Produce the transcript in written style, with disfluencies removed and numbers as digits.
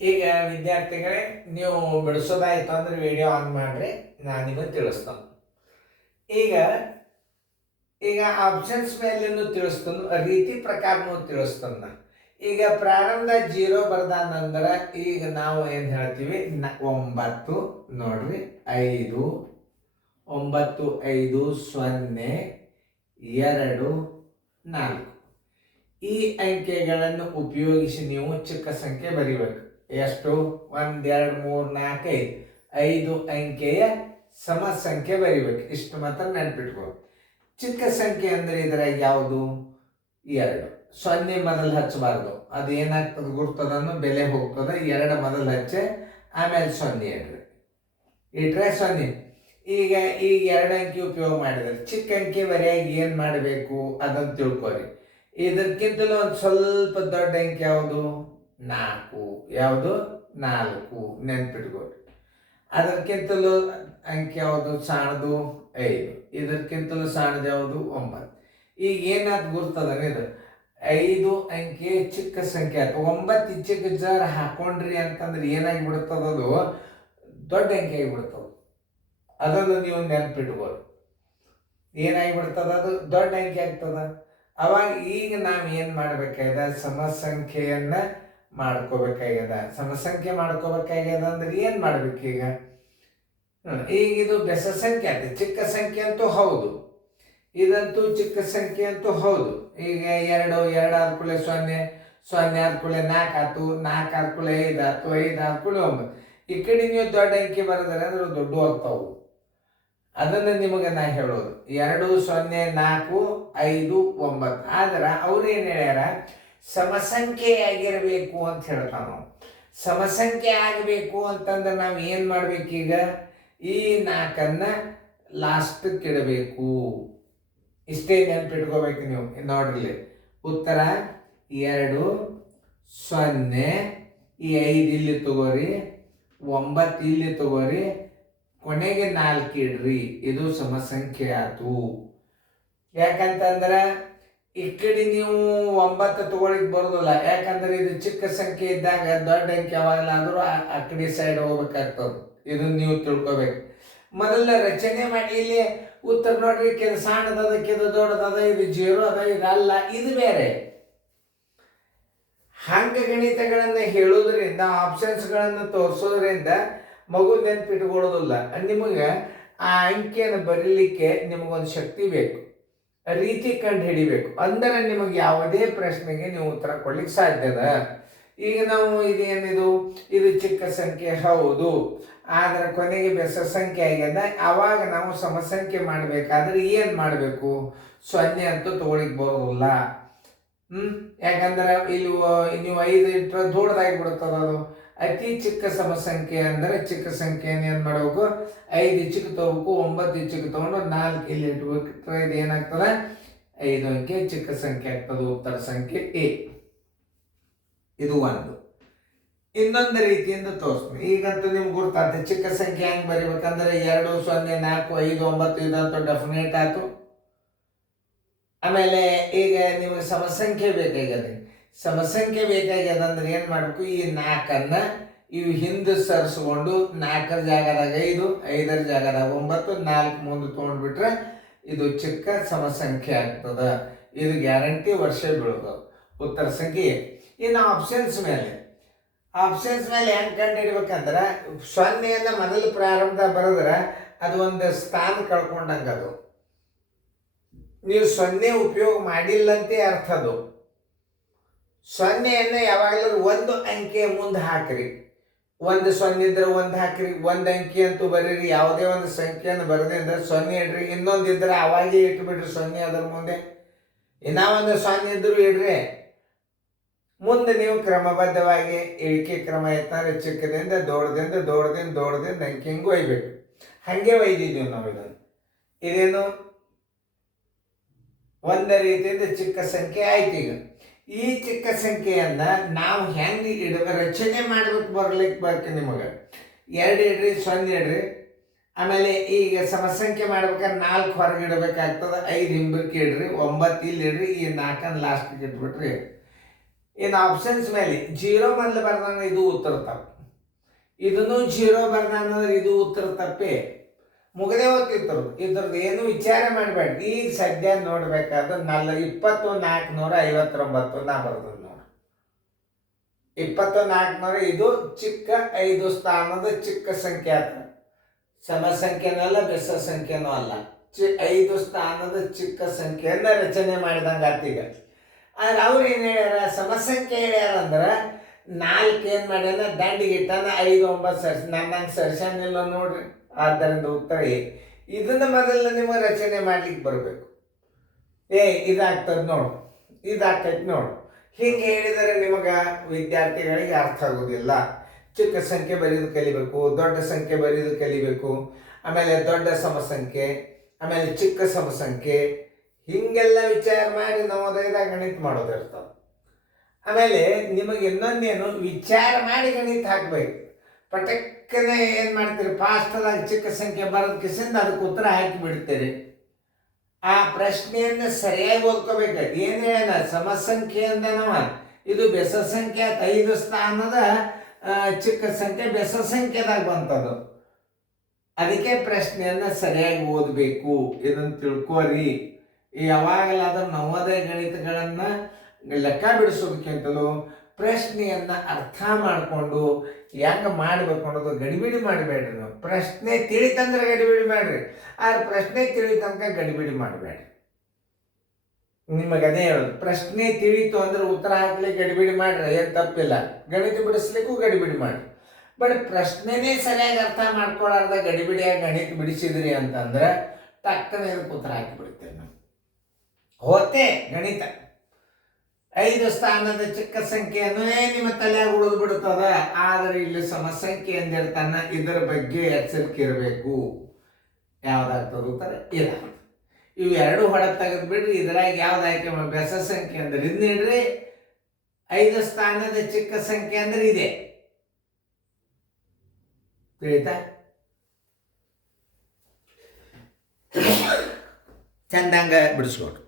ಈಗ ವಿದ್ಯಾರ್ಥಿಗಳೇ, ನೀವು ಬಿಡಿಸೋದಾಯ್ತು ಅಂದ್ರೆ ವಿಡಿಯೋ ಆನ್ ಮಾಡ್ರಿ, ನಾನು ನಿಮಗೆ ತಿಳಿಸ್ತೇನೆ. ಈಗ ಈಗ ಆಪ್ಷನ್ಸ್ ಮೇಲೇನು ತಿಳಿಸ್ತಾನು, ರೀತಿ ಪ್ರಕಾರನೂ ತಿಳಿಸ್ತಾನ. ಈಗ ಪ್ರಾರಂಭ 0 ಬರ್ದಾನಂದ್ರೆ ಈಗ ನಾವು ಏನು ಹೇಳ್ತೀವಿ, 9 ನೋಡ್ರಿ, 5 9 5 0 2 4 ಈ ಅಂಕೆಗಳನ್ನು ಉಪಯೋಗಿಸಿ ನೀವು ಚಿಕ್ಕ ಸಂಖ್ಯೆ ಬರೀಬೇಕು. ಎಷ್ಟು? 1 2 3 4 5 ಅಂಕೆಯ ಸಮ ಸಂಖ್ಯೆ ಬರೀಬೇಕು. ಇಷ್ಟು ಮಾತ್ರ ನೆನ್ಪಿಟ್ಕೋ. ಚಿಕ್ಕ ಸಂಖ್ಯೆ ಅಂದ್ರೆ ಇದ್ರಾಗ ಯಾವುದು? 2. 0 ಮೊದಲು ಹಚ್ಚಬಾರ್ದು, ಅದು ಏನಾಗ್ತದೆ ಗುರ್ತದನ್ನು ಬೆಲೆ ಹೋಗ್ತದೆ. 2 ಮೊದಲು ಹಚ್ಚೆ ಆಮೇಲೆ 0 ಇಟ್ರೆ 0. ಈಗ 2 ಅಂಕಿ ಉಪಯೋಗ ಮಾಡಿದ್ರೆ ಚಿಕ್ಕ ಅಂಕಿ ಬರೆಯಾಗಿ ಏನು ಮಾಡಬೇಕು ಅದನ್ನು ತಿಳ್ಕೊರಿ. ಇದಕ್ಕಿಂತಲೂ ಒಂದು ಸ್ವಲ್ಪ ದೊಡ್ಡ ಅಂಕಿ ಯಾವುದು? 4. ಯಾವುದು? 4 ನೆನ್ಪಿಟ್ಕೊರಿ. ಅದಕ್ಕಿಂತಲೂ ಅಂಕಿ ಯಾವುದು ಸಣ್ಣದು? 5. ಇದಕ್ಕಿಂತಲೂ ಸಣ್ಣದು ಯಾವುದು? 9. ಈಗ ಏನಾದ್ರು ಗುರ್ತದ ಇದು 5 ಅಂಕಿ ಚಿಕ್ಕ ಸಂಖ್ಯೆ ಆಯ್ತು. 9 ಇಚ್ಚಿಗೆ ಜರ ಹಾಕೊಂಡ್ರಿ ಅಂತಂದ್ರೆ ಏನಾಗಿ ಬಿಡ್ತದ? ಅದು ದೊಡ್ಡ ಅಂಕಿ ಆಗಿಬಿಡ್ತದ. ಅದನ್ನು ನೀವು ನೆನ್ಪಿಟ್ಬೋದು. ಏನಾಗಿ ಬಿಡ್ತದ? ಅದು ದೊಡ್ಡ ಅಂಕಿ ಆಗ್ತದ. ಅವಾಗ ಈಗ ನಾವು ಏನು ಮಾಡ್ಬೇಕಾಗ್ಯದ? ಸಮಸಂಖ್ಯೆಯನ್ನ ಮಾಡ್ಕೋಬೇಕಾಗ್ಯದ. ಸಮಸಂಖ್ಯೆ ಮಾಡ್ಕೋಬೇಕಾಗ್ಯದ ಅಂದ್ರೆ ಏನು ಮಾಡ್ಬೇಕೀಗ? ಈಗ ಇದು ಬೆಸ ಸಂಖ್ಯೆ ಆಯ್ತು. ಚಿಕ್ಕ ಸಂಖ್ಯೆ ಅಂತೂ ಹೌದು, ಇದಂತೂ ಚಿಕ್ಕ ಸಂಖ್ಯೆ ಅಂತೂ ಹೌದು. ಈಗ 2 ಆದ ಕೂಡಲೇ 0 ಆದ ಕೂಡಲೇ 4 ಆಯ್ತು, 4 ಆದ ಕೂಡಲೇ 5 ಆಯ್ತು, 5 ಆದ ಕೂಡಲೇ 9. ಈ ಕಡೆ ನೀವು ದೊಡ್ಡ ಅಂಕಿ ಬರೆದ್ರೆ ಅಂದ್ರೆ ದೊಡ್ಡ ಆಗ್ತಾವು. ಅದನ್ನು ನಿಮಗೆ ನಾ ಹೇಳೋದು 2 0 4 5 9. ಆದ್ರೆ ಅವ್ರು ಏನು ಹೇಳ್ಯಾರ? ಸಮಸಂಖ್ಯೆ ಆಗಿರಬೇಕು ಅಂತ ಹೇಳ್ತಾವ. ನಾವು ಸಮಸಂಖ್ಯೆ ಆಗಬೇಕು ಅಂತಂದ್ರೆ ನಾವು ಏನು ಮಾಡ್ಬೇಕೀಗ? ಈ 4ಅನ್ನ ಲಾಸ್ಟಕ್ಕೆ ಇಡಬೇಕು. ಇಷ್ಟೇ ನೆನ್ಪಿಟ್ಕೋಬೇಕು ನೀವು. ನೋಡ್ರಿ, ಉತ್ತರ 2 0, ಈ 5 ಇಲ್ಲಿ ತಗೋರಿ, 9 ಇಲ್ಲಿ ತಗೋರಿ, ಕೊನೆಗೆ 4 ಇಡ್ರಿ. ಇದು ಸಮಸಂಖ್ಯೆ ಆಯ್ತು. ಯಾಕಂತಂದ್ರೆ ಈ ಕಡೆ ನೀವು 9 ತಗೊಳಿಕ್ ಬರೋದಿಲ್ಲ. ಯಾಕಂದ್ರೆ ಇದು ಚಿಕ್ಕ ಸಂಖ್ಯೆ ಇದ್ದಾಗ ದೊಡ್ಡ ಅಂಕಿ ಯಾವಾಗಲಾದರೂ ಆ ಕಡೆ ಸೈಡ್ ಹೋಗ್ಬೇಕಾಗ್ತದೆ. ಇದನ್ನ ನೀವು ತಿಳ್ಕೊಬೇಕು. ಮೊದಲ ರಚನೆ ಮಾಡಿ ಇಲ್ಲಿ ಉತ್ತರ ನೋಡ್ರಿ, ಇದು ಸಣ್ಣದದ, ಇದು ದೊಡ್ಡದದ, ಇದು 0 ಅದ, ಇದಲ್ಲ, ಇದು ಬೇರೆ. ಹಂಗ ಗಣಿತಗಳನ್ನ ಹೇಳೋದ್ರಿಂದ, ಆಪ್ಷನ್ಸ್ಗಳನ್ನು ತೋರಿಸೋದ್ರಿಂದ ಮಗು ನೆನ್ಪಿಟ್ಕೊಳ್ಳೋದಿಲ್ಲ. ನಿಮಗೆ ಆ ಅಂಕಿಯನ್ನು ಬರೀಲಿಕ್ಕೆ ನಿಮಗೊಂದು ಶಕ್ತಿ ಬೇಕು, ರೀತಿ ಕಂಡು ಹಿಡಿಬೇಕು. ಅಂದರೆ ನಿಮಗೆ ಯಾವುದೇ ಪ್ರಶ್ನೆಗೆ ನೀವು ಉತ್ತರ ಕೊಡ್ಲಿಕ್ಕೆ ಸಾಧ್ಯದ. ಈಗ ನಾವು ಇದೇನಿದು, ಇದು ಚಿಕ್ಕ ಸಂಖ್ಯೆ ಹೌದು, ಆದರೆ ಕೊನೆಗೆ ಬೆಸ ಸಂಖ್ಯೆ ಆಗ್ಯದ. ಆವಾಗ ನಾವು ಸಮಸಂಖ್ಯೆ ಮಾಡಬೇಕಾದ್ರೆ ಏನು ಮಾಡಬೇಕು? 0 ಅಂತೂ ತಗೊಳಿಕ್ ಬರೋದಿಲ್ಲ. ಯಾಕಂದ್ರೆ ಇಲ್ಲಿ ನೀವು 5 ಇಟ್ಟರೆ ದೊಡ್ಡದಾಗಿ ಬಿಡ್ತದ. ಅದು ಅತಿ ಚಿಕ್ಕ ಸಮಸಂಖ್ಯೆ ಅಂದರೆ ಚಿಕ್ಕ ಸಂಖ್ಯೆಯನ್ನು ಏನು ಮಾಡಬೇಕು? 5 ಇಚ್ಚಿಗೆ ತಗೋಬೇಕು, 9 ಇಚ್ಚಿಗೆ ತಗೊಂಡು 4 ಇಲ್ಲಿ ಇಟ್ಬಿಟ್ರೆ ಇದು ಏನಾಗ್ತದೆ? 5 ಅಂಕೆ ಚಿಕ್ಕ ಸಂಖ್ಯೆ ಆಗ್ತದೆ. ಉತ್ತರ ಸಂಖ್ಯೆ ಎ. ಇದು ಒಂದು. ಇನ್ನೊಂದು ರೀತಿಯಿಂದ ತೋರಿಸ್ತೀನಿ. ಈಗಂತೂ ನಿಮ್ಗೆ ಗುರ್ತಾಗ್ತದೆ ಚಿಕ್ಕ ಸಂಖ್ಯೆ ಹೆಂಗೆ ಬರಿಬೇಕಂದ್ರೆ 2 0 4 5 9 ಇದಂತೂ ಡೆಫಿನೇಟ್ ಆಯ್ತು. ಆಮೇಲೆ ಈಗ ನಿಮಗೆ ಸಮಸಂಖ್ಯೆ ಬೇಕಾಗ್ಯದ. ಸಮಸಂಖ್ಯೆ ಬೇಕಾಗ್ಯದ ಅಂದ್ರೆ ಏನು ಮಾಡಬೇಕು? ಈ 4ಅನ್ನ ಇವು ಹಿಂದೆ ಸರಿಸ್ಕೊಂಡು 4ರ ಜಾಗದಾಗ 5, 5ರ ಜಾಗದಾಗ 9, 4 ಮುಂದೆ ತೊಗೊಂಡ್ಬಿಟ್ರೆ ಇದು ಚಿಕ್ಕ ಸಮಸಂಖ್ಯೆ ಆಗ್ತದ. ಇದು ಗ್ಯಾರಂಟಿ ವರ್ಷ ಬೀಳೋದು. ಉತ್ತರ ಸಂಖ್ಯೆ. ಇನ್ನು ಆಪ್ಷನ್ಸ್ ಮೇಲೆ ಹೆಂಗೆ ಕಂಡು ಹಿಡಿಬೇಕಂದ್ರೆ 0ಯನ್ನು ಮೊದಲು ಪ್ರಾರಂಭ ಬರೆದ್ರೆ ಅದು ಒಂದು ಸ್ಥಾನ ಕಳ್ಕೊಂಡಂಗೆ. ಅದು ನೀವು 0 ಉಪಯೋಗ ಮಾಡಿಲ್ಲಂತೆ ಅರ್ಥ. ಅದು 0ಯನ್ನು ಯಾವಾಗಲೂ ಒಂದು ಅಂಕೆಯ ಮುಂದೆ ಹಾಕ್ರಿ. 1 0 ಇದ್ರೆ 1 ಹಾಕ್ರಿ, 1 ಅಂಕಿ ಅಂತೂ ಬರೀರಿ. ಯಾವುದೇ ಒಂದು ಸಂಖ್ಯೆಯನ್ನು ಬರದೆ ಅಂದ್ರೆ 0 ಇಡ್ರಿ. ಇನ್ನೊಂದು ಇದ್ರೆ ಅವಾಗೇ ಇಟ್ಬಿಡ್ರಿ 0 ಅದರ ಮುಂದೆ. ಇನ್ನೂ ಒಂದು 0 ಇದ್ರು ಇಡ್ರಿ. ಮುಂದೆ ನೀವು ಕ್ರಮಬದ್ಧವಾಗಿ ಇಳಿಕೆ ಕ್ರಮ ಇರ್ತಾರೆ. ಚಿಕ್ಕದಿಂದ ದೊಡ್ಡದಿಂದ ಅಂಕಿ ಹಿಂಗೆ ಒಯ್ಬೇಕು. ಹಾಗೆ ಒಯ್ದಿದ್ದೀವಿ ನಾವು ಇದನ್ನು. ಇದೇನು ಒಂದು ರೀತಿಯಿಂದ ಚಿಕ್ಕ ಸಂಖ್ಯೆ ಆಯ್ತು. ಈಗ ಈ ಚಿಕ್ಕ ಸಂಖ್ಯೆಯನ್ನ ನಾವು ಹೆಂಗೆ ರಚನೆ ಮಾಡ್ಬೇಕು ಬರ್ಲಿಕ್ಕೆ ನಿಮಗೆ 2 ಇಡ್ರಿ, 0 ಇಡ್ರಿ. ಆಮೇಲೆ ಈಗ ಸಮಸಂಖ್ಯೆ ಮಾಡ್ಬೇಕಾದ್ರೆ 4 ಹೊರಗೆ ಇಡಬೇಕಾಗ್ತದೆ, 5 ಹಿಂಬಕ್ಕೆ ಇಡ್ರಿ, 9 ಇಲ್ಲಿ ಇಡ್ರಿ, ಈ 4ಅನ್ನು ಲಾಸ್ಟಿಗೆ ಇಟ್ಬಿಟ್ರಿ. ಇನ್ನು ಆಪ್ಷನ್ಸ್ ಮೇಲೆ 0 ಮೊದಲು ಬರ್ದಾನ ಇದು ಉತ್ತರ ತಪ್ಪು, ಇದನ್ನು 0 ಬರ್ದಾನಂದ್ರೆ ಇದು ಉತ್ತರ ತಪ್ಪೇ, ಮುಗದೆ ಹೋಗ್ತಿತ್ತು. ಇದ್ರದ್ದು ಏನು ವಿಚಾರ ಮಾಡಬೇಡ್ರಿ. ಈಗ ಸದ್ಯ ನೋಡ್ಬೇಕಾದ್ರೆ 24,459 ನಾ ಬರ್ದು ನೋಡಿ. 24,400 ಇದು ಚಿಕ್ಕ 5 ಸ್ಥಾನದ ಚಿಕ್ಕ ಸಂಖ್ಯೆ ಆತ. ಸಮ ಸಂಖ್ಯೆನೂ ಅಲ್ಲ, ಬೆಸ ಸಂಖ್ಯೆನೂ ಅಲ್ಲ, 5 ಸ್ಥಾನದ ಚಿಕ್ಕ ಸಂಖ್ಯೆಯನ್ನ ರಚನೆ ಮಾಡಿದಂಗ ಆತೀಗ. ಆದ್ರೆ ಅವ್ರು ಏನು ಹೇಳ್ಯಾರ, ಸಮಸಂಖ್ಯೆ ಹೇಳ್ಯಾರಂದ್ರೆ 4 ಏನು ಮಾಡ್ಯಾನ, ದಂಡಿಗೆ ಇಟ್ಟಾನ, 5 9 ಸರ್ಸಿ ನನ್ನಂಗೆ ಸರ್ಸನಿಲ್ಲ ನೋಡ್ರಿ. ಆದ್ದರಿಂದ ಉತ್ತರ ಇದನ್ನ ಮೊದಲು ನಿಮಗೆ ರಚನೆ ಮಾಡ್ಲಿಕ್ಕೆ ಬರಬೇಕು. ಇದಾಗ್ತದೆ ನೋಡು, ಇದಾಗ್ತೈತಿ ನೋಡು. ಹಿಂಗೆ ಹೇಳಿದರೆ ನಿಮಗೆ ವಿದ್ಯಾರ್ಥಿಗಳಿಗೆ ಅರ್ಥ ಆಗೋದಿಲ್ಲ. ಚಿಕ್ಕ ಸಂಖ್ಯೆ ಬರೆಯೋದು ಕಲಿಬೇಕು, ದೊಡ್ಡ ಸಂಖ್ಯೆ ಬರೆಯೋದು ಕಲಿಬೇಕು, ಆಮೇಲೆ ದೊಡ್ಡ ಸಮಸಂಖ್ಯೆ, ಆಮೇಲೆ ಚಿಕ್ಕ ಸಮಸಂಖ್ಯೆ, ಹಿಂಗೆಲ್ಲ ವಿಚಾರ ಮಾಡಿ ನವೋದಯದಾಗ ಗಣಿತ ಮಾಡೋದಿರ್ತದೆ. ಆಮೇಲೆ ನಿಮಗೆ ಇನ್ನೊಂದೇನು, ವಿಚಾರ ಮಾಡಿ ಗಣಿತ ಹಾಕ್ಬೇಕು. ಪಟಕ್ಕನೆ ಏನು ಮಾಡ್ತೀರಿ, ಫಾಸ್ಟದಾಗಿ ಚಿಕ್ಕ ಸಂಖ್ಯೆ ಬರೋದ್ ಕಿಸಿಂದ ಅದಕ್ಕೆ ಉತ್ತರ ಹಾಕಿ ಬಿಡ್ತೀರಿ. ಆ ಪ್ರಶ್ನೆಯನ್ನು ಸರಿಯಾಗಿ ಓದ್ಕೋಬೇಕು. ಏನು ಹೇಳ, ಸಮಸಂಖ್ಯೆ ಅಂದನವ, ಇದು ಬೆಸ ಸಂಖ್ಯೆ 5 ಸ್ಥಾನದ ಚಿಕ್ಕ ಸಂಖ್ಯೆ ಬೆಸ ಸಂಖ್ಯೆದಾಗ ಬಂತದು. ಅದಕ್ಕೆ ಪ್ರಶ್ನೆಯನ್ನು ಸರಿಯಾಗಿ ಓದಬೇಕು. ಇದನ್ನು ತಿಳ್ಕೋರಿ. ಯಾವಾಗಲಾದ್ರೂ ನವೋದಯ ಗಣಿತಗಳನ್ನ ಲೆಕ್ಕ ಬಿಡಿಸೋದಕ್ಕಿಂತಲೂ ಪ್ರಶ್ನೆಯನ್ನ ಅರ್ಥ ಮಾಡಿಕೊಂಡು ಹೆಂಗೆ ಮಾಡ್ಬೇಕು ಅನ್ನೋದು ಗಡಿಬಿಡಿ ಮಾಡಬೇಡ್ರಿ. ನಾವು ಪ್ರಶ್ನೆ ತಿಳಿತಂದ್ರೆ ಗಡಿಬಿಡಿ ಮಾಡ್ರಿ, ಆದ್ರೆ ಪ್ರಶ್ನೆ ತಿಳಿತನಕ ಗಡಿಬಿಡಿ ಮಾಡಬೇಡ್ರಿ. ನಿಮಗೆ ಅದೇ ಹೇಳೋದು, ಪ್ರಶ್ನೆ ತಿಳಿತು ಅಂದ್ರೆ ಉತ್ತರ ಹಾಕ್ಲಿಕ್ಕೆ ಗಡಿಬಿಡಿ ಮಾಡ್ರಿ, ಏನು ತಪ್ಪಿಲ್ಲ. ಗಣಿತ ಬಿಡಿಸ್ಲಿಕ್ಕೂ ಗಡಿಬಿಡಿ ಮಾಡ್ರಿ. ಬಟ್ ಪ್ರಶ್ನೆನೇ ಸರಿಯಾಗಿ ಅರ್ಥ ಮಾಡ್ಕೊಳ್ಳಾರ್ದ ಗಡಿಬಿಡಿಯಾಗಿ ಗಣಿತ ಬಿಡಿಸಿದ್ರಿ ಅಂತಂದ್ರೆ ಟಕ್ಕನೆ ಉತ್ತರ ಹಾಕಿಬಿಡ್ತೇವೆ ನಾವು. ಹೋತೆ ಗಣಿತ 5 ಸ್ಥಾನದ ಚಿಕ್ಕ ಸಂಖ್ಯೆಯನ್ನೇ ನಿಮ್ಮ ತಲೆಯಾಗ ಉಳಿದು ಬಿಡುತ್ತದ. ಆದರೆ ಇಲ್ಲಿ ಸಮಸಂಖ್ಯೆ ಎಂದಿರ್ತಾನ, ಇದರ ಬಗ್ಗೆ ಎಚ್ಚರಿಕೆ ಇರಬೇಕು. ಯಾವ್ದಾಗ್ತದ ಉತ್ತರ ಇಲ್ಲ. ಇವು ಎರಡು ಹೊಡ ತೆಗೆದು ಬಿಡ್ರಿ. ಇದ್ರಾಗ ಯಾವ್ದು ಆಯ್ಕೆ ಮಾಡಿ, ಬೆಸ ಸಂಖ್ಯೆ ಅಂದ್ರೆ ಇದು ನೀಡ್ರಿ, 5 ಸ್ಥಾನದ ಚಿಕ್ಕ ಸಂಖ್ಯೆ ಅಂದ್ರೆ ಇದೆ. ತಿಳಿತಾ? ಚಂದಂಗ ಬಿಡಿಸ್ಕೊಡ್ರಿ.